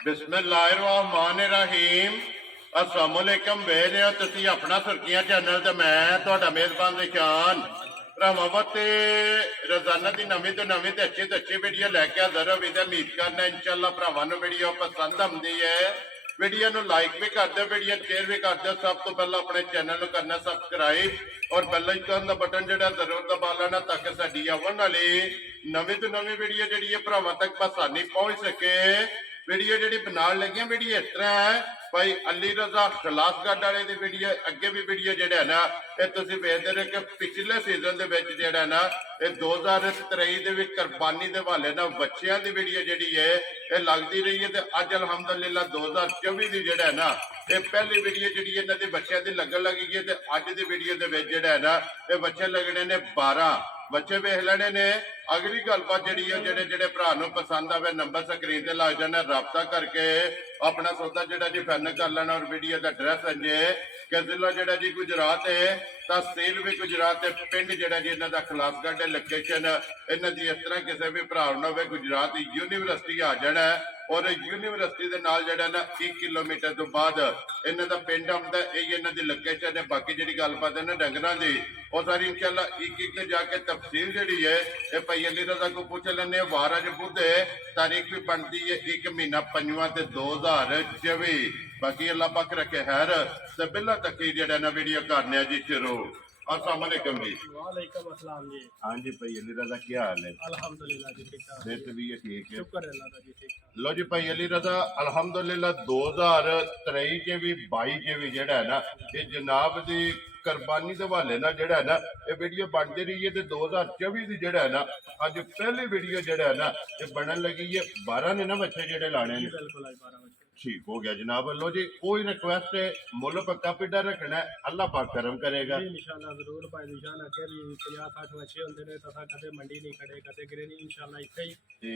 बिस्मिल्लाहिर्रहमानिर्रहीम अस्सलामुअलैकुम वेलियो तुसी अपना सुर्खियां चैनल ते मैं तुहाडा मेजबान निशान भरावां ते रोजाना दी नवीं तो अच्छी वीडियो लैके हाज़र होवी ते उम्मीद करना इंशाअल्लाह भरावां नूं वीडियो पसंद आउंदी है। वीडियो नूं लाइक भी कर दो, वीडियो शेयर भी कर दो। सब तो पहला अपने चैनल नूं करना सबसक्राइब और बेल आइकन दा बटन जिहड़ा जरूर दबा लेना ताकि साडी आउण वाली नवीं तो नवीं वीडियो जिहड़ी है भरावां तक आसानी पहुंच सके। वीडियो जी बनाने लगे वीडियो इस तरह है भाई अली रजा खलासगढ़ वाले की वीडियो अगे भी वीडियो जो ना ये वेखते रहे कि पिछले सीजन के जोड़ा ना ये 2023 कुरबानी के हवाले ना बच्चों की वीडियो जी है ये लगती रही है। तो अज अलहमदुलिल्लाह 2024 की जोड़ा ना ये पहली वीडियो जी इन्हों की बच्चों की लगन लगी है। तो अज की वीडियो के जोड़ा ना ये बच्चे लगने ने 12 बच्चे वेख लेने ने। अगली गलबात जी जेडे जेडे भरा पसंद आवे नंबर स्क्रीन से लग जाना, रबता करके अपना सौदा जोड़ा जी फाइनल कर लेना। और वीडियो का एड्रैस है कि जिला जोड़ा जी गुजरात है, तहसील भी गुजरात है, पिंड जोड़ा जी इन्हों का खलासगढ़ है। लोकेशन इन्हों की इस तरह किसी भी भरा हो गुजरात यूनीवर्सिटी आ जाना है और यूनीवर्सिटी के नाल जोड़ा ना 1 किलोमीटर तो बाद इन्हों का पिंड आता है। यही इन्हों की लोकेशन है। बाकी जी गलबात है ना डंगरां की और सारी इंशाअल्लाह एक एक जाके तफसील जी है ये भाई अली रजा को पूछ लेने। वार अज बुध है, तारीख भी बनती है 1 महीना 5वां ते 2024। बाकी अल्लाह पाक रखे खैर ते बिल्ला तक ही जेड़ा ना वीडियो करने जी शुरू। अस्सलाम वालेकुम जी। वालेकुम अस्सलाम जी। हाँ जी भाई अली रजा क्या हाल है? अल्हम्दुलिल्लाह जी ठीक ठाक। सेहत भी है ठीक है, शुक्र है अल्लाह दा जी ठीक ठाक। लो जी भाई अली रजा अलहमदुलिल्लाह 2023 के भी 22 के भी जेड़ा है ना ये जनाब दी कुरबानी के हवाले ना जेड़ा है ना ये वीडियो बनती रही है। तो 2024 की जेड़ा है ना अज पहली वीडियो जेड़ा है ना ये बनन लगी है। 12 ने ना बच्चे जेड़े लाने ने। बिल्कुल आज 12 बजे ठीक हो गया जनाब। लो जी कोई रिक्वेस्ट है मुल्ल पक्का पिड्डा रखना है, अल्लाह पाक करम करेगा जी इंशाल्लाह जरूर। भाई निशान अगे भी 50-60 बच्चे होंगे ने तथा कदे मंडी नहीं खड़े कदे गिरे नहीं इंशाल्लाह इत्थे ही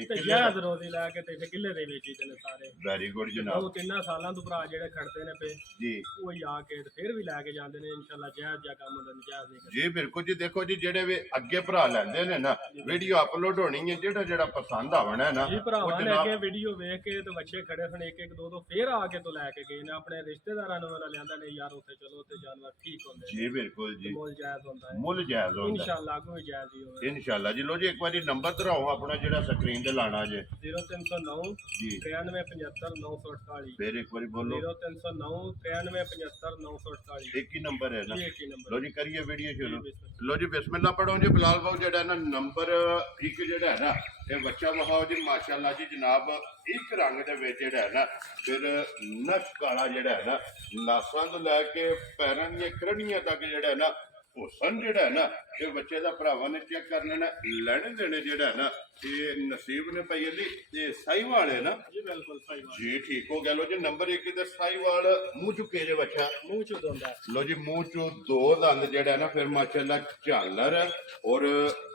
ते जायज रोजी लैके ते किले दे बेची ने सारे। वेरी गुड जनाब। 2-3 सालां तो भरा जेड़े खड़ते ने पे जी वही आके फिर भी लैके जांदे ने इंशाल्लाह जायज जा काम होंदा जायज नहीं। जी बिल्कुल जी। देखो जी जेडे भी अगे भरा लैंदे ने ना वीडियो अपलोड होनी है, जेड़ा जेड़ा पसंद आवना है ना जी भरावां ने अगे वीडियो वेख के तो बच्चे खड़े सन एक एक दो दो फिर आके तो लैके गए ने अपने रिश्तेदारां नूं वाला लियांदा ने यार उत्थे चलो उत्थे जानवर ठीक होंदे जी बिल्कुल जी मुल जायज होंदा है। मुल जायज होंदा इंशाल्लाह कोई जायज ही होवे इंशाल्लाह जी। लो जी एक बार नंबर दराओ अपना जेड़ा स्क्रीन ते लाना जे। 0309 जी 9375 948 फिर एक बार बोलो। 0309 9375 948 एक ही नंबर है ना। जी एक ही नंबर। लो जी करिए वीडियो शुरू। बिस्मिल्लाह। लो जी बिस्मिल्लाह पढ़ो जी। बिलाल भाऊ जेड़ा ना नंबर एक जेड़ा है ना ये बच्चा बहाओ जी माशाल्लाह जी जनाब। एक रंग दे विच जेड़ा है ना फिर नश काला जेड़ा है ना नासां तो लैके पैरां दी करड़ियां तक जेड़ा है ना हुसन जेड़ा है ना ये बच्चे का भरावां ने चेक कर लेना। लैने देने जेड़ा है ना ये नसीब ने पाई अली ये साहीवाल है ना जी बिल्कुल सही बात। जी ठीक हो गया। लो जी नंबर 1 ते साहीवाल मुंह चुके जे बच्चा मुंह चो दोंदा लो जी मुंह चो 2 दंद जेड़ा है ना फिर माशाल्लाह झालर और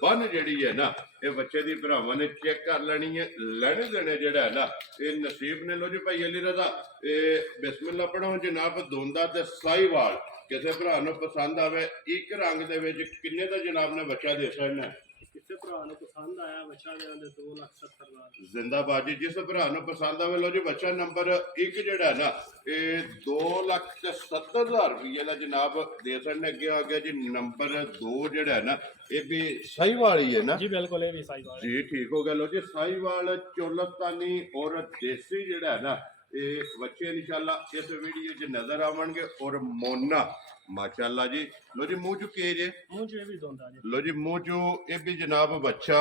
बन जेड़ी है ना ये बच्चे दी भरावां ने चेक कर लेनी है। लैने देने जेड़ा है ना ये नसीब ने। लो जी भाई अली रजा ये बिस्मिल्लाह पढ़ो जनाब। दोंदा ते साहीवाल किसी भरा पसंद आवे एक रंग दे विच किन्ने दा जनाब ने बच्चा दे सकना है? किसी भरा नूं पसंद आया बच्चा दे 2,70,000 जिंदाबाद जी। जिस भरा पसंद आवे लो जी बच्चा नंबर 1 जेड़ा है ना ये 2,70,000 रुपये का जनाब दे सकने। अगे आ गया जी नंबर 2 जेड़ा है ना ये भी साहीवाल ही है ना जी बिल्कुल ये भी सही बात है। जी ठीक हो गया। लो जी साहीवाल चोलस्तानी और देसी जेड़ा है ना ये बच्चे इंशाल्लाह इस वीडियो च नजर आवेंगे। और मोना माशाल्लाह जी। लो जी मुंह चो के जे मुंह चो ये भी दोंदा जी। लो जी मुंह चो ये भी जनाब बच्चा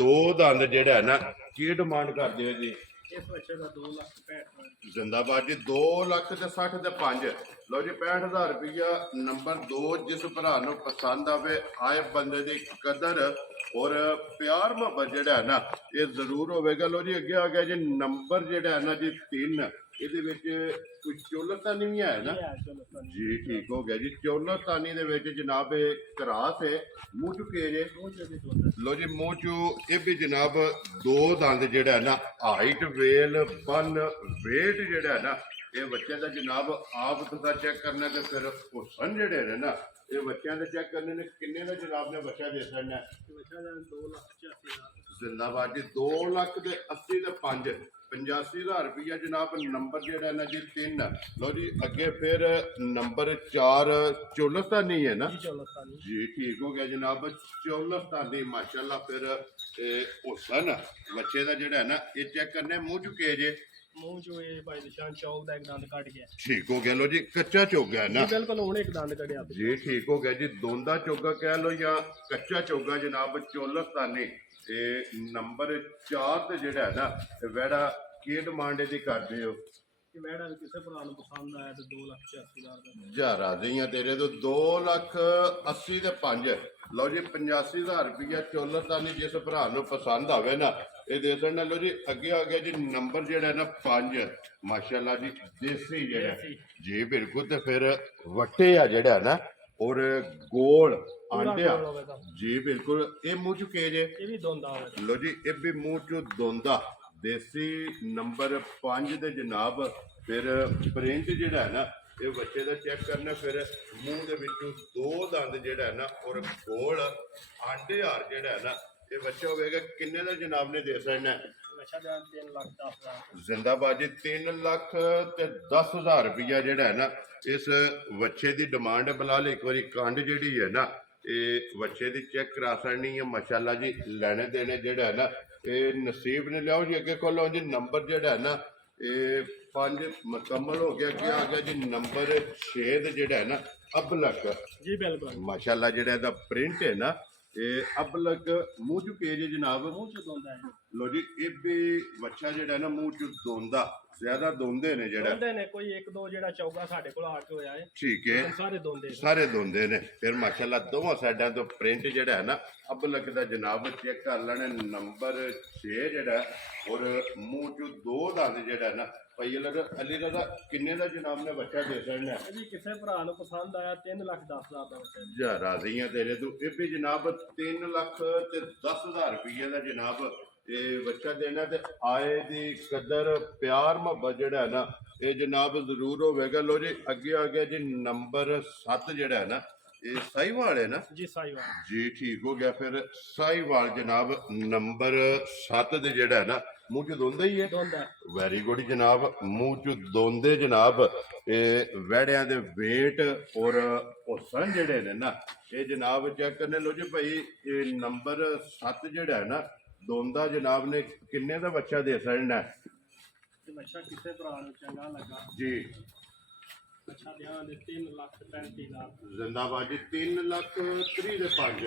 2 दंद जेड़ा है ना की डिमांड कर दियो जी? इस बच्चे का 2,65,000 जिंदाबाद जी। 2,60,000 ते 5 लो जी 65,000 रुपया नंबर 2। जिस भरा पसंद आवे आए बंदे की कदर और प्यार मोहब्बत जेड़ा है ना ये जरूर होगा। लो जी अगे आ गया जी नंबर जेड़ा है ना जी 3 ये कोई चोलस्तानी भी है ना जी ठीक हो गया जी। चोलस्तानी दे विच जनाब क्रॉस है मुंह चो के जे मुंह चो भी दोंदा लो जी मुंह चो ये भी जनाब 2 दंद जेड़ा है ना हाइट वेल बन वेट जेड़ा है ना ये बच्चे का जनाब आप तुसा चेक करना तो फिर हुसन जेड़े ने ना ये बच्चों के चेक करने ने किन्ने का जनाब ने बच्चा दे सकना है? बच्चा 2,85,000 ਜ਼ਿੰਦਾਬਾਦ ਜੀ 2 ਲੱਖ ਤੇ 80 ਤੇ 5 85,000 ਰੁਪਇਆ ਜਨਾਬ ਨੰਬਰ ਜਿਹੜਾ ਨਾ ਜੀ 3 ਲਓ ਜੀ ਅੱਗੇ ਫਿਰ ਨੰਬਰ 4 ਚੋਲਸਤਾਨੀ ਹੈ ਨਾ ਜੀ ਚੌਲਸਤਾਨੀ ਜੀ ਠੀਕ ਹੋ ਗਿਆ ਜਨਾਬ ਚੋਲਸਤਾਨੀ ਮਾਸ਼ਾਅੱਲਾ ਫਿਰ ਹੁਸਨ ਬੱਚੇ ਦਾ ਜਿਹੜਾ ਹੈ ਨਾ ਇਹ ਚੈੱਕ ਕਰਨੇ ਮੂੰਹ ਚੁੱਕੇ ਜੇ ਮੂੰਹ ਚੋਂ ਇਹ ਭਾਈ ਨਿਸ਼ਾਨ ਚੌਕ ਦਾ ਇੱਕ ਦੰਦ ਕੱਢ ਗਿਆ ਠੀਕ ਹੋ ਗਿਆ ਲੋ ਜੀ ਕੱਚਾ ਚੋਗਾ ਨਾ ਜੀ ਬਿਲਕੁਲ ਹੁਣ ਇੱਕ ਦੰਦ ਕੱਢਿਆ ਜੀ ਠੀਕ ਹੋ ਗਿਆ ਜੀ ਦੋਂਦਾ ਚੋਗਾ ਕਹਿ ਲੋ ਜਾਂ ਕੱਚਾ ਚੋਗਾ ਜਨਾਬ ਚੋਲਸਤਾਨੀ ਤੇ ਨੰਬਰ 4 ਤੇ ਜਿਹੜਾ ਹੈ ਨਾ ਇਹ ਵੈੜਾ ਕੀ ਡਿਮਾਂਡ ਇਹਦੀ ਕਰਦੇ ਹੋ ਕਿ ਮੈਡਮ ਵੀ ਕਿਸੇ ਭਰਾ ਨੂੰ ਪਸੰਦ ਆਇਆ ਤੇ 2,86,000 ਦਾ ਜਾ ਰਾਜ਼ੀਆਂ ਤੇਰੇ ਤੋਂ 2,80,000 ਤੇ 5 ਲਓ ਜੀ 85,000 ਰੁਪਇਆ ਚੋਲਸਤਾਨੀ ਜਿਸ ਭਰਾ ਨੂੰ ਪਸੰਦ ਆਵੇ ਨਾ ਇਹ ਦੇ ਦੇਣਾ ਲਓ ਜੀ ਅੱਗੇ ਆ ਗਿਆ ਜੀ ਨੰਬਰ ਜਿਹੜਾ ਨਾ 5 ਮਾਸ਼ਾਅੱਲਾ ਜੀ ਦੇਸੀ ਜਿਹੜਾ ਦੇਸੀ। ਜੀ ਬਿਲਕੁਲ ਤੇ ਫਿਰ ਵੱਟੇ ਆ ਜਿਹੜਾ ਨਾ ਔਰ ਗੋਲ ਪੂਰਾ ਆਂਡਿਆ ਗੋਲ ਹੋਵੇਗਾ। ਜੀ ਬਿਲਕੁਲ ਇਹ ਮੂੰਹ ਚ ਕੇ ਜੇ ਇਹ ਵੀ ਦੋਂਦਾ ਹੋਵੇਗਾ ਲੋ ਜੀ ਇਹ ਵੀ ਮੂੰਹ ਚ ਦੋਂਦਾ ਦੇਸੀ ਨੰਬਰ 5 ਦੇ ਜਨਾਬ ਫਿਰ ਪ੍ਰਿੰਟ ਜਿਹੜਾ ਹੈ ਨਾ ਇਹ ਬੱਚੇ ਦਾ ਚੈੱਕ ਕਰਨਾ ਫਿਰ ਮੂੰਹ ਦੇ ਵਿੱਚੋਂ 2 ਦੰਦ ਜਿਹੜਾ ਹੈ ਨਾ ਔਰ ਗੋਲ ਆਂਡੇ ਹਾਰ ਜਿਹੜਾ ਹੈ ਨਾ ਇਹ ਬੱਚਾ ਹੋਵੇਗਾ ਕਿੰਨੇ ਦਾ ਜਨਾਬ ਨੇ ਦੇ ਸਕਣਾ ਅੱਛਾ ਜਾਂ 3,10,000 ਜ਼ਿੰਦਾਬਾਦ ਜੀ 3 ਲੱਖ ਤੇ 10,000 ਰੁਪਇਆ ਜਿਹੜਾ ਹੈ ਨਾ ਇਸ ਬੱਚੇ ਦੀ ਡਿਮਾਂਡ ਬਲਾਲ ਇੱਕ ਵਾਰੀ ਕੰਡ ਜਿਹੜੀ ਹੈ ਨਾ ਇਹ ਬੱਚੇ ਦੀ ਚੈੱਕ ਕਰਾ ਸਕਣੀ ਹੈ ਮਾਸ਼ਾਅੱਲਾ ਜੀ ਲੈਣੇ ਦੇਣੇ ਜਿਹੜਾ ਹੈ ਨਾ ਇਹ ਨਸੀਬ ਨੇ ਲਿਆਓ ਜੀ ਅੱਗੇ ਕੋਲੋਂ ਜੀ ਨੰਬਰ ਜਿਹੜਾ ਹੈ ਨਾ ਇਹ 5 ਮੁਕੰਮਲ ਹੋ ਗਿਆ ਕਿ ਆ ਗਿਆ ਜੀ ਨੰਬਰ 6 ਦੇ ਜਿਹੜਾ ਹੈ ਨਾ ਅਬਲਕ ਜੀ ਬਿਲਕੁਲ ਮਾਸ਼ਾਅੱਲਾ ਜਿਹੜਾ ਇਹਦਾ ਪ੍ਰਿੰਟ ਹੈ ਨਾ ਇਹ ਅਬਲਕ ਮੂੰਹ ਚ ਪੇਜ ਜਨਾਬ ਮੂੰਹ ਚ ਦੋਂਦਾ ਹੈ ਲੋ ਜੀ ਇਹ ਵੀ ਬੱਚਾ ਜਿਹੜਾ ਨਾ ਮੂੰਹ ਚ ਦੋਂਦਾ ਜ਼ਿਆਦਾ ਦੋਂਦੇ ਨੇ ਜਿਹੜਾ ਦੋਂਦੇ ਨੇ ਕੋਈ ਇੱਕ ਦੋ ਜਿਹੜਾ ਚੌਗਾ ਸਾਡੇ ਕੋਲ ਆ ਕੇ ਹੋਇਆ ਹੈ ਠੀਕ ਹੈ ਸਾਰੇ ਦੋਂਦੇ ਨੇ। ਸਾਰੇ ਦੋਂਦੇ ਨੇ ਫਿਰ ਮਾਸ਼ਾਅੱਲਾ ਦੋਵਾਂ ਸਾਈਡਾਂ ਤੋਂ ਪ੍ਰਿੰਟ ਜਿਹੜਾ ਹੈ ਨਾ ਅਬਲਕ ਦਾ ਜਨਾਬ ਚੈੱਕ ਕਰ ਲੈਣੇ ਨੰਬਰ 6 ਜਿਹੜਾ ਔਰ ਮੂੰਹ ਚ 2 ਦੰਦ ਜਿਹੜਾ ਹੈ ਨਾ ਭਾਈ ਅਲੀ ਰਜ਼ਾ ਕਿੰਨੇ ਦਾ ਜਨਾਬ ਨੇ ਬੱਚਾ ਦੇ ਸਕਣਾ ਇਹ ਵੀ ਕਿਸੇ ਭਰਾ ਨੂੰ ਪਸੰਦ ਆਇਆ 3,10,000 ਦਾ ਬੱਚਾ ਜੀ। ਜਾ ਰਾਜ਼ੀਆਂ ਤੇਰੇ ਤੋਂ ਇਹ ਵੀ ਜਨਾਬ 3 ਲੱਖ ਤੇ 10,000 ਰੁਪਏ ਦਾ ਜਨਾਬ ਇਹ ਬੱਚਾ ਦੇਣਾ ਤੇ ਆਏ ਦੀ ਕਦਰ ਪਿਆਰ ਮੁਹੱਬਤ ਜਿਹੜਾ ਹੈ ਨਾ ਇਹ ਜਨਾਬ ਜ਼ਰੂਰ ਹੋਵੇਗਾ ਲੋ ਜੀ ਅੱਗੇ ਆ ਗਿਆ ਜੀ ਨੰਬਰ 7 ਜਿਹੜਾ ਹੈ ਨਾ ਇਹ ਸਾਈਵਾਲ ਹੈ ਨਾ ਜੀ ਸਾਈਵਾਲ ਜੀ ਠੀਕ ਹੋ ਗਿਆ ਫਿਰ ਸਾਈਵਾਲ ਜਨਾਬ ਨੰਬਰ 7 ਦੇ ਜਿਹੜਾ ਹੈ ਨਾ ਮੂੰਹ ਚ ਦੋਂਦਾ ਹੀ ਹੈ ਦੋਂਦਾ ਵੈਰੀ ਗੁੱਡ ਜਨਾਬ ਮੂੰਹ ਚ ਦੋਂਦੇ ਜਨਾਬ ਇਹ ਵਹਿੜਿਆਂ ਦੇ ਵੇਟ ਔਰ ਹੁਸਨ ਜਿਹੜੇ ਨੇ ਨਾ ਇਹ ਜਨਾਬ ਚੈੱਕ ਕਰਨੇ ਲੋ ਜੀ ਭਾਈ ਇਹ ਨੰਬਰ 7 ਜਿਹੜਾ ਹੈ ਨਾ ਦੋਂਦਾ ਜਨਾਬ ਨੇ ਕਿੰਨੇ ਦਾ ਬੱਚਾ ਦੇ ਸਕਣਾ ਤੇ ਬੱਚਾ ਕਿਸੇ ਭਰਾ ਨੂੰ ਚੰਗਾ ਲੱਗਾ ਜੀ ਅੱਛਾ ਧਿਆਨ ਦੇ 3,35,000 ਜ਼ਿੰਦਾਬਾਦ ਜੀ 3 ਲੱਖ 30 ਦੇ 5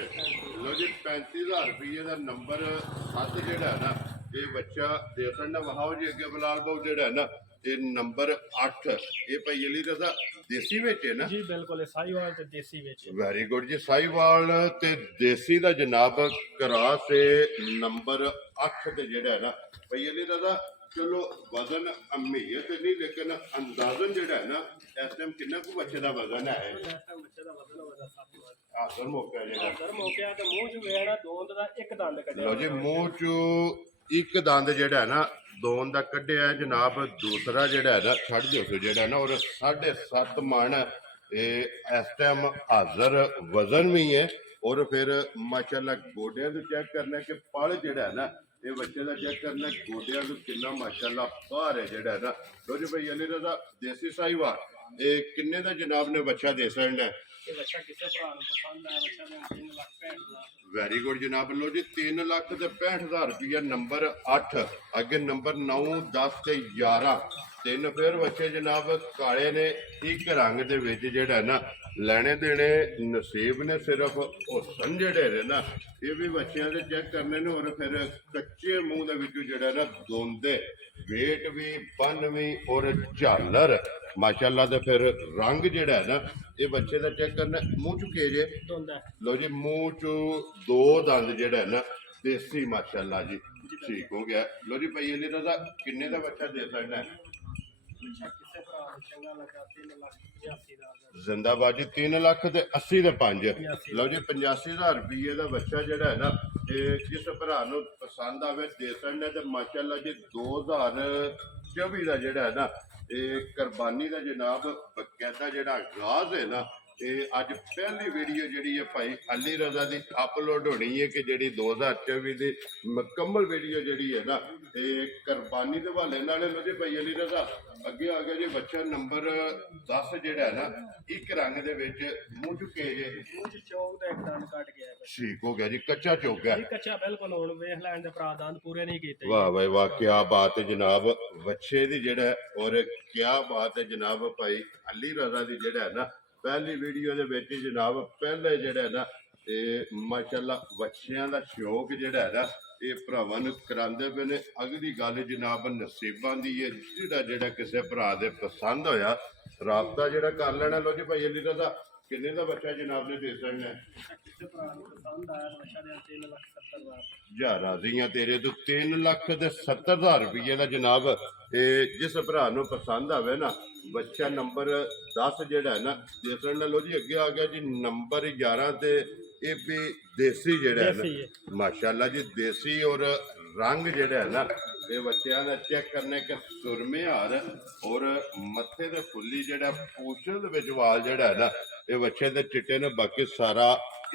ਲੋ ਜੀ 35,000 ਰੁਪਏ ਦਾ ਨੰਬਰ 7 ਜਿਹੜਾ ਹੈ ਨਾ ਇਹ ਬੱਚਾ ਦੇ ਸਕਣਾ ਵਹਾਓ ਜੀ ਅੱਗੇ ਬਲਾਲ ਬਾਉ ਜਿਹੜਾ ਹੈ ਨਾ ਇਹ ਨੰਬਰ 8 ਇਹ ਭਾਈ ਅਲੀ ਰਜ਼ਾ ਦੇਸੀ ਵਿੱਚ ਹੈ ਨਾ ਜੀ ਬਿਲਕੁਲ ਇਹ ਸਾਈਵਾਲ ਤੇ ਦੇਸੀ ਵਿੱਚ ਵੈਰੀ ਗੁੱਡ ਜੀ ਸਾਈਵਾਲ ਤੇ ਦੇਸੀ ਦਾ ਜਨਾਬ ਕਰਾਸ ਤੇ ਨੰਬਰ 8 ਤੇ ਜਿਹੜਾ ਹੈ ਨਾ ਭਾਈ ਅਲੀ ਰਜ਼ਾ ਚਲੋ ਵਜ਼ਨ ਅਮੀਅਤ ਨਹੀਂ ਲੇਕਿਨ ਅੰਦਾਜ਼ਨ ਜਿਹੜਾ ਹੈ ਨਾ ਇਸ ਟਾਈਮ ਕਿੰਨਾ ਕੁ ਬੱਚੇ ਦਾ ਵਜ਼ਨ ਹੈ ਬੱਚੇ ਦਾ ਵਜ਼ਨ ਹੋਵੇਗਾ 7 ਵਾਰ ਆਸਰ ਮੌਕਾ ਜਿਹੜਾ ਅਗਰ ਮੌਕਿਆ ਤੇ ਮੂੰਹ ਚ ਵੇਖਣਾ ਦੋਂਦ ਦਾ ਇੱਕ ਦੰਦ ਕੱਢਿਆ ਲਓ ਜੀ ਮੂੰਹ ਚੋਂ ਇੱਕ ਦੰਦ ਜਿਹੜਾ ਹੈ ਨਾ ਦੋਨ ਦਾ ਕੱਢਿਆ ਜਨਾਬ ਦੂਸਰਾ ਜਿਹੜਾ ਹੈ ਨਾ ਛੱਡ ਦਿਓ ਜਿਹੜਾ ਹੈ ਨਾ ਔਰ 7.5 ਮਣ ਇਹ ਇਸ ਟਾਈਮ ਹਾਜ਼ਰ ਵਜ਼ਨ ਵੀ ਹੈ ਔਰ ਫਿਰ ਮਾਸ਼ਾਅੱਲਾ ਗੋਡਿਆਂ ਨੂੰ ਚੈੱਕ ਕਰਨਾ ਕਿ ਪਲ ਜਿਹੜਾ ਹੈ ਨਾ ਇਹ ਬੱਚੇ ਦਾ ਚੈੱਕ ਕਰਨਾ ਗੋਡਿਆਂ ਨੂੰ ਕਿੰਨਾ ਮਾਸ਼ਾਅੱਲਾ ਬਾਹਰ ਹੈ ਜਿਹੜਾ ਹੈ ਨਾ ਲੋ ਜੀ ਭਾਈ ਅਲੀ ਰਜ਼ਾ ਦੇਸੀ ਸਾਈਵਾਲ ਇਹ ਕਿੰਨੇ ਦਾ ਜਨਾਬ ਨੇ ਬੱਚਾ ਦੇ ਸਕਣਾ ਇਹ ਬੱਚਾ ਕਿਸੇ ਭਰਾ ਨੂੰ ਪਸੰਦ ਆਇਆ ਬੱਚਾ ਦੇ 3,65,000 ਵੈਰੀ ਗੁੱਡ ਜਨਾਬ ਲੋ ਜੀ 3 ਲੱਖ ਤੇ 65,000 ਰੁਪਇਆ ਨੰਬਰ 8 ਅੱਗੇ ਨੰਬਰ 9 10 ਤੇ 11 ਤਿੰਨ ਫਿਰ ਬੱਚੇ ਜਨਾਬ ਕਾਲੇ ਨੇ ਇੱਕ ਰੰਗ ਦੇ ਵਿੱਚ ਜਿਹੜਾ ਨਾ ਲੈਣੇ ਦੇਣੇ ਨਸੀਬ ਨੇ ਸਿਰਫ ਹੁਸਨ ਜਿਹੜੇ ਨੇ ਨਾ ਇਹ ਵੀ ਬੱਚਿਆਂ ਦੇ ਚੈੱਕ ਕਰਨੇ ਨੇ ਔਰ ਫਿਰ ਕੱਚੇ ਮੂੰਹ ਦੇ ਵਿੱਚੋਂ ਜਿਹੜਾ ਨਾ ਦੋਂਦੇ ਵੇਟ ਵੀ ਬੰਨ ਵੀ ਔਰ ਝਾਲਰ ਮਾਸ਼ਾਅੱਲਾ ਤੇ ਫਿਰ ਰੰਗ ਜਿਹੜਾ ਹੈ ਨਾ ਇਹ ਬੱਚੇ ਦਾ ਚੈੱਕ ਕਰਨਾ ਮੂੰਹ ਚੁੱਕੇ ਜੇ ਦੋਂਦਾ ਲੋ ਜੀ ਮੂੰਹ ਚ 2 ਦੰਦ ਜਿਹੜਾ ਹੈ ਨਾ ਦੇਸੀ ਮਾਸ਼ਾਅੱਲਾ ਜੀ ਠੀਕ ਹੋ ਗਿਆ ਲੋ ਜੀ ਭਾਈ ਅਲੀ ਰਜ਼ਾ ਕਿੰਨੇ ਦਾ ਬੱਚਾ ਦੇ ਸਕਦਾ ਹੈ ਬੱਚਾ ਕਿਸੇ ਭਰਾ ਨੂੰ ਚੰਗਾ ਲੱਗਾ 3,85,000 ਦਾ ਜ਼ਿੰਦਾਬਾਦ ਜੀ 3 ਲੱਖ ਤੇ 80 ਦੇ 5 ਲਓ ਜੀ 85,000 ਰੁਪਏ ਦਾ ਬੱਚਾ ਜਿਹੜਾ ਹੈ ਨਾ ਇਹ ਜਿਸ ਭਰਾ ਨੂੰ ਪਸੰਦ ਆਵੇ ਦੇ ਸਕਦਾ ਤੇ ਮਾਸ਼ਾਅੱਲਾ ਜੀ 2024 ਦਾ ਜਿਹੜਾ ਹੈ ਨਾ ਇਹ ਕੁਰਬਾਨੀ ਦਾ ਜਨਾਬ ਬਕਾਇਦਾ ਜਿਹੜਾ ਆਗਾਜ਼ ਹੈ ਨਾ ਇਹ ਅੱਜ ਪਹਿਲੀ ਵੀਡੀਓ ਜਿਹੜੀ ਹੈ ਭਾਈ ਅਲੀ ਰਜ਼ਾ ਦੀ ਅਪਲੋਡ ਹੋਣੀ ਹੈ ਕਿ ਜਿਹੜੀ 2024 ਦੀ ਮੁਕੰਮਲ ਵੀਡੀਓ ਜਿਹੜੀ ਹੈ ਨਾ ਇਹ ਕੁਰਬਾਨੀ ਦੇ ਹਵਾਲੇ ਨਾਲ ਹੈ। ਲੋ ਭਾਈ ਅਲੀ ਰਜ਼ਾ ਅੱਗੇ ਆ ਗਿਆ ਜੀ ਬੱਚਾ ਨੰਬਰ 10 ਜਿਹੜਾ ਹੈ ਨਾ ਇੱਕ ਰੰਗ ਦੇ ਵਿੱਚ ਮੂੰਹ ਚੁੱਕੇ ਜੇ ਮੂੰਹ ਚ ਚੌਕ ਦਾ ਇੱਕ ਦੰਦ ਕੱਟ ਗਿਆ ਹੈ। ਠੀਕ ਹੋ ਗਿਆ ਜੀ ਕੱਚਾ ਚੁੱਕ ਗਿਆ ਇਹ ਕੱਚਾ ਬਿਲਕੁਲ ਹੁਣ ਵੇਖ ਲੈਣ ਦੇ ਭਰਾ ਦੰਦ ਪੂਰੇ ਨਹੀਂ ਕੀਤੇ। ਵਾਹ ਭਾਈ ਵਾਹ ਕੀ ਬਾਤ ਹੈ ਜਨਾਬ ਬੱਚੇ ਦੀ ਜਿਹੜਾ ਹੈ ਔਰ ਕੀ ਬਾਤ ਹੈ ਜਨਾਬ ਭਾਈ ਅਲੀ ਰਜ਼ਾ ਦੀ ਜਿਹੜਾ ਹੈ ਨਾ ਪਹਿਲੀ ਵੀਡੀਓ ਦੇ ਵਿੱਚ ਜਨਾਬ ਪਹਿਲੇ ਜਿਹੜਾ ਹੈ ਨਾ ਇਹ ਮਾਸ਼ਾਅੱਲਾ ਬੱਚਿਆਂ ਦਾ ਸ਼ੌਕ ਜਿਹੜਾ ਹੈ ਨਾ ਇਹ ਭਰਾਵਾਂ ਨੂੰ ਕਰਾਉਂਦੇ ਪਏ ਨੇ। ਅਗਲੀ ਗੱਲ ਜਨਾਬ ਨਸੀਬਾਂ ਦੀ ਹੈ ਜਿਹੜਾ ਕਿਸੇ ਭਰਾ ਦੇ ਪਸੰਦ ਹੋਇਆ ਰਾਬਤਾ ਜਿਹੜਾ ਕਰ ਲੈਣਾ। ਲੋ ਜੀ ਭਾਈ ਅਲੀ ਰਜ਼ਾ ਕਿੰਨੇ ਦਾ ਬੱਚਾ ਜਨਾਬ ਨੇ ਦੇ ਸਕਣਾ ਕਿਸੇ ਭਰਾ ਨੂੰ ਪਸੰਦ ਆਇਆ ਤਾਂ ਬੱਚਾ ਦੇ 3,70,000 ਜਾ ਰਾਜ਼ੀਆਂ ਤੇਰੇ ਤੋਂ 3,70,000 ਰੁਪਏ ਦਾ ਜਨਾਬ ਇਹ ਜਿਸ ਭਰਾ ਨੂੰ ਪਸੰਦ ਆਵੇ ਨਾ ਬੱਚਾ ਨੰਬਰ 10 ਜਿਹੜਾ ਹੈ ਨਾ ਦੇਸਣ ਨਾਲ ਲੋ ਜੀ ਅੱਗੇ ਆ ਗਿਆ ਜੀ ਨੰਬਰ 11 ਤੇ ਇਹ ਵੀ ਦੇਸੀ ਜਿਹੜਾ ਹੈ ਨਾ ਮਾਸ਼ਾਅੱਲਾ ਜੀ ਦੇਸੀ ਔਰ ਰੰਗ ਜਿਹੜਾ ਹੈ ਨਾ ਇਹ ਬੱਚਿਆਂ ਦਾ ਚੈੱਕ ਕਰਨੇ ਕਿ ਸੁਰਮੇ ਹਾਰ ਔਰ ਮੱਥੇ ਦੇ ਫੁੱਲੀ ਜਿਹੜਾ ਪੂਛਲ ਦੇ ਵਿੱਚ ਵਾਲ ਜਿਹੜਾ ਹੈ ਨਾ ਇਹ ਬੱਚੇ ਦੇ ਚਿੱਟੇ ਨੇ ਬਾਕੀ ਸਾਰਾ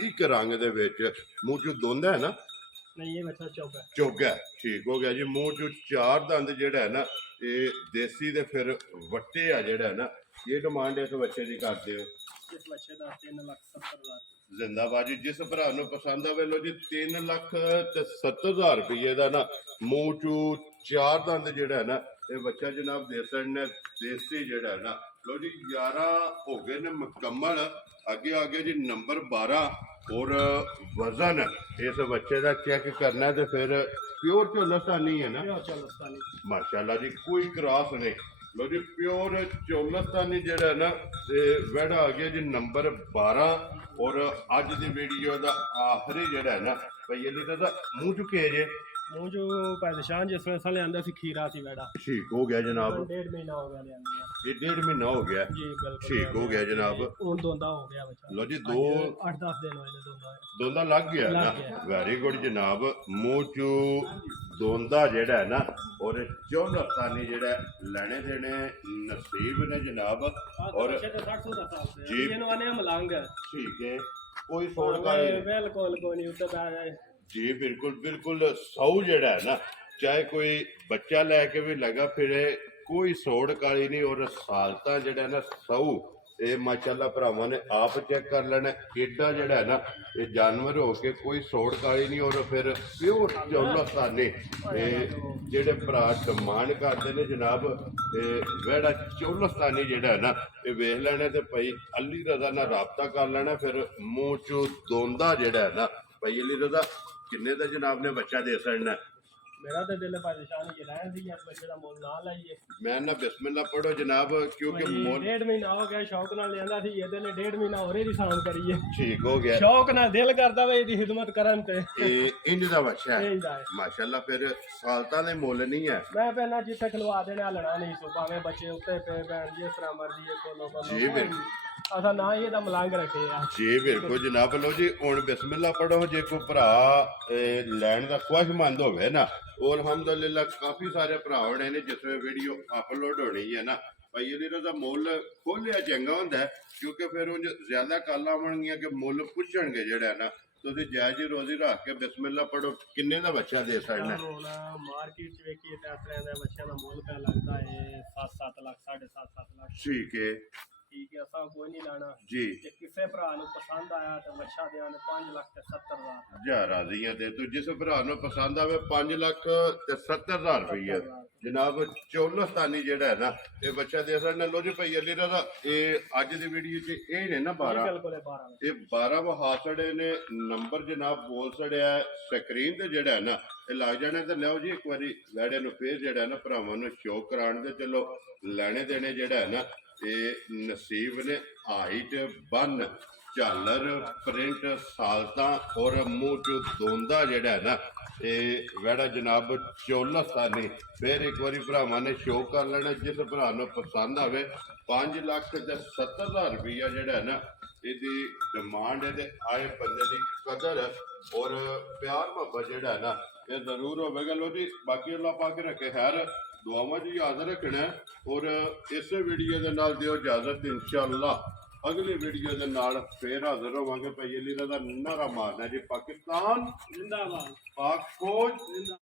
ਇੱਕ ਰੰਗ ਦੇ ਵਿੱਚ ਮੂੰਹ ਚ ਦੋਂਦਾ ਹੈ ਨਾ ਨਹੀਂ ਇਹ ਬੱਚਾ ਚੌਗਾ ਚੋਗਾ ਠੀਕ ਹੋ ਗਿਆ ਜੀ ਮੂੰਹ ਚ ਚਾਰ ਦੰਦ ਜਿਹੜਾ ਹੈ ਨਾ ਇਹ ਦੇਸੀ ਦੇ ਫਿਰ ਵੱਟੇ ਆ ਜਿਹੜਾ ਹੈ ਨਾ ਇਹ ਡਿਮਾਂਡ ਇਸ ਬੱਚੇ ਦੀ ਕਰਦੇ ਹੋ ਇਸ ਬੱਚੇ ਦਾ 3,70,000 ਜ਼ਿੰਦਾਬਾਦ ਜੀ ਜਿਸ ਭਰਾ ਨੂੰ ਪਸੰਦ ਆਵੇ ਲੋ ਜੀ 3,70,000 ਰੁਪਏ ਦਾ ਨਾ ਮੂੰਹ ਚੂ ਚਾਰ ਦੰਦ ਜਿਹੜਾ ਹੈ ਨਾ ਇਹ ਬੱਚਾ ਜਨਾਬ ਦੇਸਣ ਨੇ ਦੇਸੀ ਜਿਹੜਾ ਹੈ ਨਾ ਲੋ ਜੀ 11 ਹੋ ਗਏ ਨੇ ਮੁਕੰਮਲ ਅੱਗੇ ਆ ਗਿਆ ਜੀ ਨੰਬਰ 12 ਔਰ ਵਜ਼ਨ ਇਸ ਬੱਚੇ ਦਾ ਚੈੱਕ ਕਰਨਾ ਤੇ ਫਿਰ ਪਿਓਰ ਚੋਲਸਤਾਨੀ ਹੈ ਨਾ ਚੋਲਸਤਾਨੀ ਮਾਸ਼ਾਅੱਲਾ ਜੀ ਕੋਈ ਕ੍ਰਾਸ ਨਹੀਂ ਲੋ ਜੀ ਪਿਓਰ ਚੋਲਸਤਾਨੀ ਜਿਹੜਾ ਹੈ ਨਾ ਇਹ ਵੜਾ ਆ ਗਿਆ ਜੀ ਨੰਬਰ 12 ਔਰ ਅੱਜ ਦੀ ਵੀਡੀਓ ਦਾ ਆਖਰੀ ਜਿਹੜਾ ਹੈ ਨਾ ਭਈ ਇਹਦੀ ਤਾਂ ਮੂੰਹ ਚੁੱਕੇ ਜੇ ਮੂੰਹ ਜੋ ਪੈਦਸ਼ਾਨ ਜਿਸ ਵੇਲੇ ਲਿਆਂਦਾ ਸੀ ਖੀਰਾ ਸੀ ਵੜਾ ਠੀਕ ਹੋ ਗਿਆ ਜਨਾਬ 1.5 ਮਹੀਨਾ ਹੋ ਗਿਆ ਲਿਆਂਦੀ ਇਹ 1.5 ਮਹੀਨਾ ਹੋ ਗਿਆ ਜੀ ਬਿਲਕੁਲ ਠੀਕ ਹੋ ਗਿਆ ਜਨਾਬ ਹੁਣ ਦੋਂਦਾ ਹੋ ਗਿਆ ਬੱਚਾ ਲੋ ਜੀ 8-10 ਦਿਨ ਹੋਏ ਨੇ ਦੋਂਦਾ ਲੱਗ ਗਿਆ ਨਾ ਵੈਰੀ ਗੁੱਡ ਜਨਾਬ ਮੂੰਹ ਚੂ ਦੋਂਦਾ ਜਿਹੜਾ ਹੈ ਨਾ ਔਰ ਚੌਲਸਤਾਨੀ ਜਿਹੜਾ ਲੈਣੇ ਦੇਣੇ ਨਸੀਬ ਨੇ ਜਨਾਬ ਔਰ ਜੀ ਇਹਨੂੰ ਆਨੇ ਮਲੰਗ ਠੀਕ ਹੈ ਕੋਈ ਸੋੜ ਕਾਲੇ ਬਿਲਕੁਲ ਕੋਈ ਨਹੀਂ ਉੱਤੇ ਬੈ ਜਾਏ ਜੀ ਬਿਲਕੁਲ ਬਿਲਕੁਲ ਸੌ ਜਿਹੜਾ ਹੈ ਨਾ ਚਾਹੇ ਕੋਈ ਬੱਚਾ ਲੈ ਕੇ ਵੀ ਲਗਾ ਫਿਰੇ ਕੋਈ ਸੋੜ ਕਾਲੀ ਨਹੀਂ ਔਰ ਸਾਲਤਾ ਜਿਹੜਾ ਨਾ ਸੌ ਇਹ ਮਾਸ਼ਾਅੱਲਾ ਭਰਾਵਾਂ ਨੇ ਆਪ ਚੈੱਕ ਕਰ ਲੈਣਾ ਕਿੱਡਾ ਜਿਹੜਾ ਹੈ ਨਾ ਇਹ ਜਾਨਵਰ ਹੋ ਕੇ ਕੋਈ ਸੋੜ ਕਾਲੀ ਨਹੀਂ ਔਰ ਫਿਰ ਪਿਓਰ ਚੌਲਸਤਾਨੀ ਇਹ ਜਿਹੜੇ ਭਰਾ ਡਿਮਾਂਡ ਕਰਦੇ ਨੇ ਜਨਾਬ ਇਹ ਵੜਾ ਚੌਲਸਤਾਨੀ ਜਿਹੜਾ ਹੈ ਨਾ ਇਹ ਵੇਖ ਲੈਣਾ ਤੇ ਭਾਈ ਅਲੀ ਰਜ਼ਾ ਨਾਲ ਰਾਬਤਾ ਕਰ ਲੈਣਾ ਫਿਰ ਮੂੰਹ ਚੋਂ ਦੋਂਦਾ ਜਿਹੜਾ ਹੈ ਨਾ ਭਾਈ ਅਲੀ ਰਜ਼ਾ ਕਿੰਨੇ ਦਾ ਜਨਾਬ ਨੇ ਬੱਚਾ ਦੇ ਸਕਣਾ ਮੇਰਾ ਤੇ ਦਿਲ ਪਰੇਸ਼ਾਨ ਹੀ ਰਹਿਣ ਦੀ ਇਸ ਬੱਚੇ ਦਾ ਮੁੱਲ ਨਾ ਲਾਈਏ ਮੈਂ ਨਾ ਬਿਸਮਿਲ੍ਲਾ ਪੜੋ ਜਨਾਬ ਕਿਉਂਕਿ ਮੁੱਲ 1.5 ਮਹੀਨਾ ਹੋ ਗਿਆ ਸ਼ੌਕ ਨਾਲ ਲਿਆਂਦਾ ਸੀ ਇਹਦੇ ਨੇ 1.5 ਮਹੀਨਾ ਹੋਰੇ ਦੀ ਸਾਨ ਕਰੀਏ ਠੀਕ ਹੋ ਗਿਆ ਸ਼ੌਕ ਨਾਲ ਦਿਲ ਕਰਦਾ ਵੇ ਇਹਦੀ ਖਿਦਮਤ ਕਰਨ ਤੇ ਇਹ ਇੰਜ ਦਾ ਬੱਚਾ ਹੈ ਇੰਜ ਦਾ ਹੈ ਮਾਸ਼ਾਅੱਲਾ ਫਿਰ ਸਾਲਤਾਂ ਦੇ ਮੁੱਲ ਨਹੀਂ ਹੈ ਮੈਂ ਪਹਿਲਾਂ ਜਿੱਥੇ ਖਲਵਾ ਦੇਣਾ ਲੈਣਾ ਨਹੀਂ ਸੋ ਭਾਵੇਂ ਬੱਚੇ ਉੱਤੇ ਪੈ ਬੈਣ ਜਿਸ ਤਰ੍ਹਾਂ ਮਰਜ਼ੀ ਕੋਲੋਂ ਜੀ ਬਿਲਕੁਲ ਅਸਾਂ ਨਾ ਇਹਦਾ ਮਲੰਗ ਰੱਖੇ ਆ ਜੀ ਬਿਲਕੁਲ ਜਨਾਬ ਲੋ ਜੀ ਹੁਣ ਬਿਸਮਿਲ੍ਲਾ ਪੜੋ ਜੇ ਕੋਈ ਭਰਾ ਲੈਣ ਦਾ ਖੁਆਹਿਸ਼ਮੰਦ ਹੋਵੇ ਨਾ ਔਰ ਅਲਹਮਦੁਲਿਲਾ ਕਾਫੀ ਸਾਰੇ ਭਰਾ ਹੋਣੇ ਨੇ ਜਿਸ ਵੇ ਵੀਡੀਓ ਅਪਲੋਡ ਹੋਣੀ ਹੈ ਨਾ ਭਾਈ ਇਹਦੇ ਦਾ ਮੁੱਲ ਖੋਲਿਆ ਚੰਗਾ ਹੁੰਦਾ ਕਿਉਂਕਿ ਫਿਰ ਉਹ ਜ਼ਿਆਦਾ ਕਾਲਾਂ ਆਉਣਗੀਆਂ ਕਿ ਮੁੱਲ ਪੁੱਛਣਗੇ ਜਿਹੜਾ ਨਾ ਤੁਸੀਂ ਜਾਇਜ਼ ਰੋਜ਼ੀ ਰੱਖ ਕੇ ਬਿਸਮਿਲ੍ਲਾ ਪੜੋ ਕਿੰਨੇ ਦਾ ਬੱਚਾ ਦੇ ਸਕਣਾ ਹੁਣ ਮਾਰਕੀਟ ਚ ਵੇਖੀਏ ਤਾਂ ਇਸ ਤਰ੍ਹਾਂ ਦਾ ਬੱਚਿਆਂ ਦਾ ਮੁੱਲ ਪਿਆ ਲੱਗਦਾ ਹੈ 7-7 ਲੱਖ 7.5 ਲੱਖ ਠੀਕ ਹੈ ਠੀਕ ਹੈ ਅਸਾਂ ਕੋਈ ਨਹੀਂ ਲੈਣਾ ਜੀ ਜੇ ਕਿਸੇ ਭਰਾ ਨੂੰ ਪਸੰਦ ਆਇਆ ਤਾਂ ਬੱਚਾ ਦੇਣ 5,70,000 ਜਾ ਰਾਜ਼ੀਆਂ ਤੇ ਤੂੰ ਜਿਸ ਭਰਾ ਨੂੰ ਪਸੰਦ ਆਵੇ 5,70,000 ਰੁਪਏ ਜਨਾਬ ਚੌਲਸਤਾਨੀ ਜਿਹੜਾ ਹੈ ਨਾ ਇਹ ਬੱਚਾ ਦੇ ਸਕਦਾ ਲੋ ਜੀ ਭਾਈ ਅਲੀ ਰਜ਼ਾ ਇਹ ਅੱਜ ਦੀ ਵੀਡੀਓ 'ਚ ਇਹ ਨੇ ਨਾ 12 ਇਹ 12 ਵਹਾਸੜੇ ਨੇ ਨੰਬਰ ਜਨਾਬ ਬੋਲ ਸੜਿਆ ਸਕਰੀਨ ਤੇ ਜਿਹੜਾ ਹੈ ਨਾ ਇਹ ਲੱਗ ਜਾਣਾ ਤੇ ਲਿਓ ਜੀ ਇੱਕ ਵਾਰੀ ਲੈੜੇ ਨੂੰ ਫੇਰ ਜਿਹੜਾ ਨਾ ਭਰਾਵਾਂ ਨੂੰ ਸ਼ੌਕ ਕਰਾਉਣ ਦੇ ਚਲੋ ਲੈਣੇ ਦੇਣੇ ਜਿਹੜਾ ਹੈ ਨਾ ਇਹ ਨਸੀਬ ਨੇ ਹਾਈਟ ਬੰਨ ਝਾਲਰ ਪ੍ਰਿੰਟ ਸਾਲਤਾਂ ਔਰ ਮੂੰਹ ਚ ਦੋਂਦਾ ਜਿਹੜਾ ਹੈ ਨਾ ਇਹ ਵੜਾ ਜਨਾਬ ਚੌਲਸਤਾਨੀ ਫਿਰ ਇੱਕ ਵਾਰੀ ਭਰਾਵਾਂ ਨੇ ਸ਼ੋਅ ਕਰ ਲੈਣਾ ਜਿਸ ਭਰਾ ਨੂੰ ਪਸੰਦ ਆਵੇ 5,70,000 ਰੁਪਈਆ ਜਿਹੜਾ ਹੈ ਨਾ ਇਹਦੀ ਡਿਮਾਂਡ ਹੈ ਤੇ ਆਏ ਬੰਦੇ ਦੀ ਕਦਰ ਔਰ ਪਿਆਰ ਮੁਹੱਬਤ ਜਿਹੜਾ ਹੈ ਨਾ ਇਹ ਜ਼ਰੂਰ ਹੋਵੇਗਾ ਲੋ ਜੀ ਬਾਕੀ ਅੱਲਾਹ ਪਾਕ ਰੱਖੇ ਖੈਰ ਦੁਆਵਾਂ ਜੀ ਯਾਦ ਰੱਖਣਾ ਔਰ ਇਸੇ ਵੀਡੀਓ ਦੇ ਨਾਲ ਦਿਓ ਇਜਾਜ਼ਤ ਇਨਸ਼ਾਅੱਲਾ ਅਗਲੀ ਵੀਡੀਓ ਦੇ ਨਾਲ ਫੇਰ ਹਾਜ਼ਰ ਹੋਵਾਂਗੇ। ਭਾਈ ਅਲੀ ਦਾ ਨਾਰਾ ਮਾਰਨਾ ਜੀ, ਪਾਕਿਸਤਾਨ ਜ਼ਿੰਦਾਬਾਦ। ਪਾਕ ਫੌਜ ਜ਼ਿੰਦਾਬਾਦ।